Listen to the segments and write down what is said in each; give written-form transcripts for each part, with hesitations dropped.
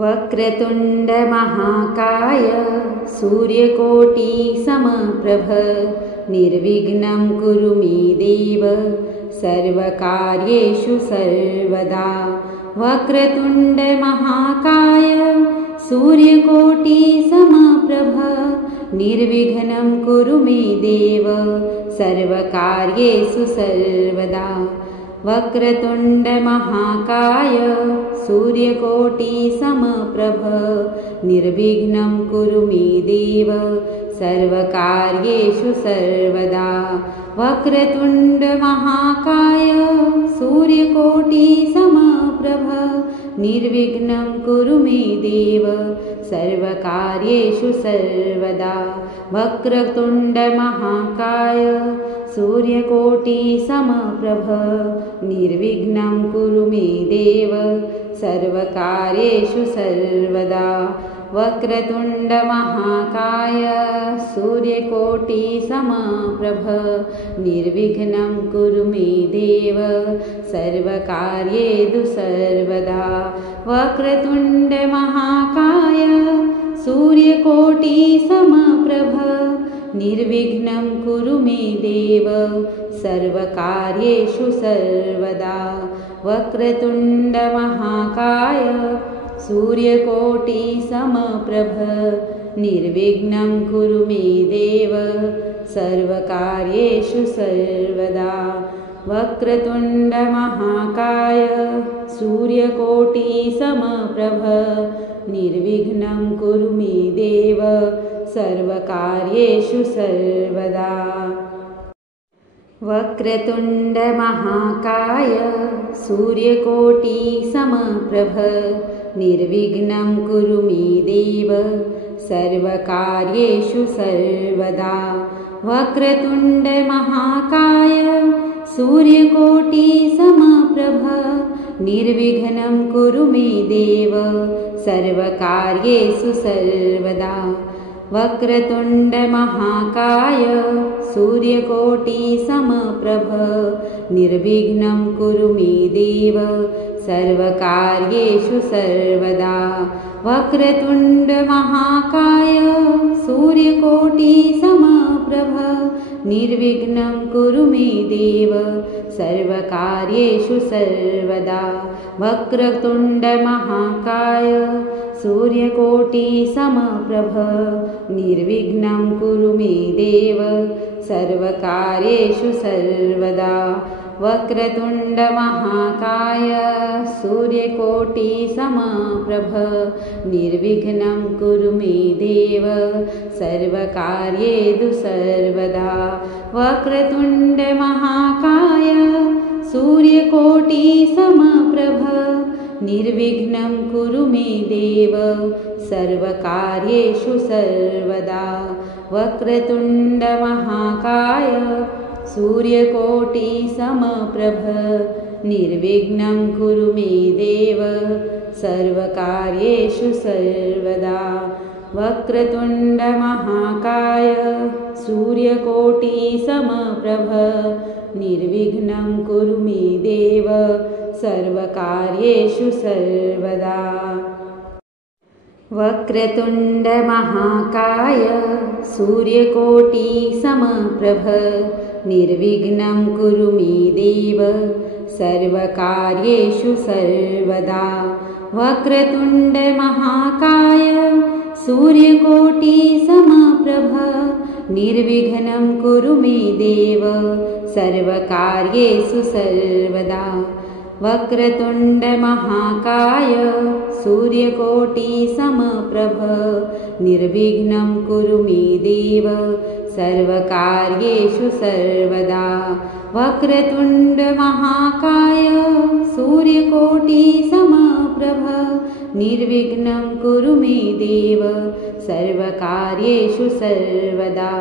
वक्रतुण्ड महाकाय सूर्यकोटि समप्रभ निर्विघ्नं कुरु मे देव सर्वकार्येषु सर्वदा। वक्रतुण्ड महाकाय सूर्यकोटि समप्रभ निर्विघ्नं कुरु मे देव सर्वकार्येषु सर्वदा। वक्रतुण्ड महाकाय सूर्यकोटि समप्रभ निर्विघ्नं कुरु मे देव सर्वकार्येषु सर्वदा। वक्रतुण्ड महाकाय सूर्यकोटि समप्रभ निर्विघ्नं कुरु मे देव सर्वकार्येषु सर्वदा। वक्रतुण्ड महाकाय सूर्यकोटि समप्रभ निर्विघ्नं कुरु मे देव सर्वकार्येषु सर्वदा। वक्रतुण्ड महाकाय सूर्यकोटि समप्रभ निर्विघ्नं कुरु मे देव सर्वकार्येषु सर्वदा। वक्रतुण्ड महाकाय सूर्यकोटि समप्रभ निर्विघ्नं कुरु मे देव सर्वकार्येषु सर्वदा। वक्रतुण्ड महाकाय सूर्यकोटि समप्रभ निर्विघ्नं कुरु मे देव सर्वकार्येषु सर्वदा। वक्रतुण्ड महाकाय सूर्यकोटि समप्रभ निर्विघ्नं कुरु मे देव सर्वकार्येषु सर्वदा। वक्रतुण्ड महाकाय सूर्यकोटि समप्रभ निर्विघ्नं कुरु मे देव सर्वकार्येषु सर्वदा। वक्रतुण्ड महाकाय सूर्यकोटि समप्रभ निर्विघ्नं कुरु मे देव सर्वकार्येषु सर्वदा। वक्रतुण्ड महाकाय सूर्यकोटि समप्रभ निर्विघ्नं कुरु मे देव सर्वकार्येषु सर्वदा। वक्रतुण्ड महाकाय सूर्यकोटि समप्रभ निर्विघ्नं कुरु मे देव सर्वकार्येषु सर्वदा। वक्रतुण्ड महाकाय सूर्यकोटि समप्रभ निर्विघ्नं कुरु मे देव सर्वकार्येषु सर्वदा। वक्रतुण्ड महाकाय सूर्यकोटि समप्रभ निर्विघ्नं कुरु मे देव सर्वकार्येषु सर्वदा। वक्रतुण्ड महाकाय सूर्यकोटि समप्रभ निर्विघ्नं कुरु मे देव सर्वकार्येषु सर्वदा। वक्रतुण्ड महाकाय सूर्यकोटि समप्रभ निर्विघ्नं कुरु मे देव सर्वकार्येषु सर्वदा। वक्रतुण्ड महाकाय सूर्यकोटि समप्रभ निर्विघ्नं कुरु मे देव सर्वकार्येषु सर्वदा। वक्रतुण्ड महाकाय सूर्यकोटि समप्रभ निर्विघ्नं कुरु मे देव सर्वकार्येषु सर्वदा। वक्रतुण्ड महाकाय सूर्यकोटि समप्रभ निर्विघ्नं कुरु मे देव सर्वकार्येषु सर्वदा। वक्रतुण्ड महाकाय सूर्यकोटि समप्रभ निर्विघ्नं कुरु मे देव सर्वकार्येषु सर्वदा। वक्रतुण्ड महाकाय सूर्यकोटि समप्रभ निर्विघ्नं कुरु मे देव सर्वकार्येषु सर्वदा।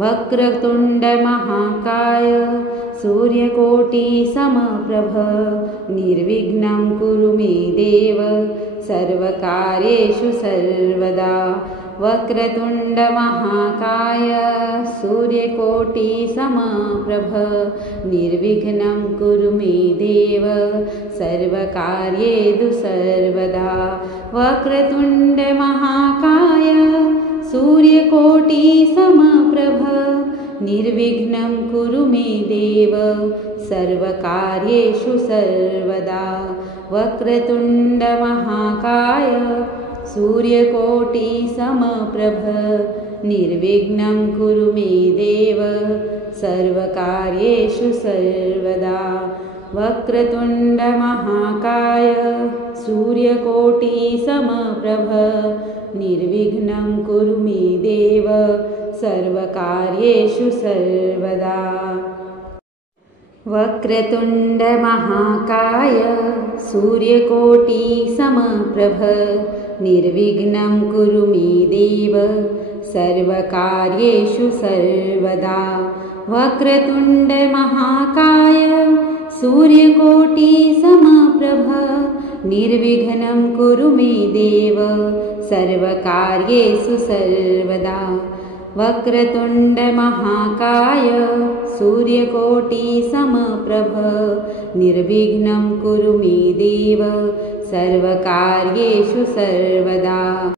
वक्रतुण्ड महाकाय सूर्यकोटि समप्रभ निर्विघ्नं कुरु मे देव सर्वकार्येषु सर्वदा। वक्रतुण्ड महाकाय सूर्यकोटि समप्रभ निर्विघ्नं कुरु मे देव सर्वकार्येषु सर्वदा। वक्रतुण्डमहाकाय सूर्यकोटिसमप्रभ निर्विघ्नं कुरु मे देव सर्वकार्येषु सर्वदा। वक्रतुण्डमहाकाय सूर्यकोटिसमप्रभ निर्विघ्नं कुरु मे देव सर्वकार्येषु सर्वदा। वक्रतुण्डमहाकाय सूर्यकोटिसमप्रभ निर्विघ्नं कुरु मे देव सर्वकार्येषु सर्वदा। वक्रतुण्डमहाकाय सूर्यकोटिसमप्रभ निर्विघ्नं कुरु मे देव सर्वकार्येषु सर्वदा। वक्रतुण्डमहाकाय सूर्यकोटिसमप्रभ निर्विघ्नं कुरु मे देव सर्वकार्येषु सर्वदा। वक्रतुण्डमहाकाय सूर्यकोटिसमप्रभ निर्विघ्नं कुरु मे देव सर्वकार्येषु सर्वदा।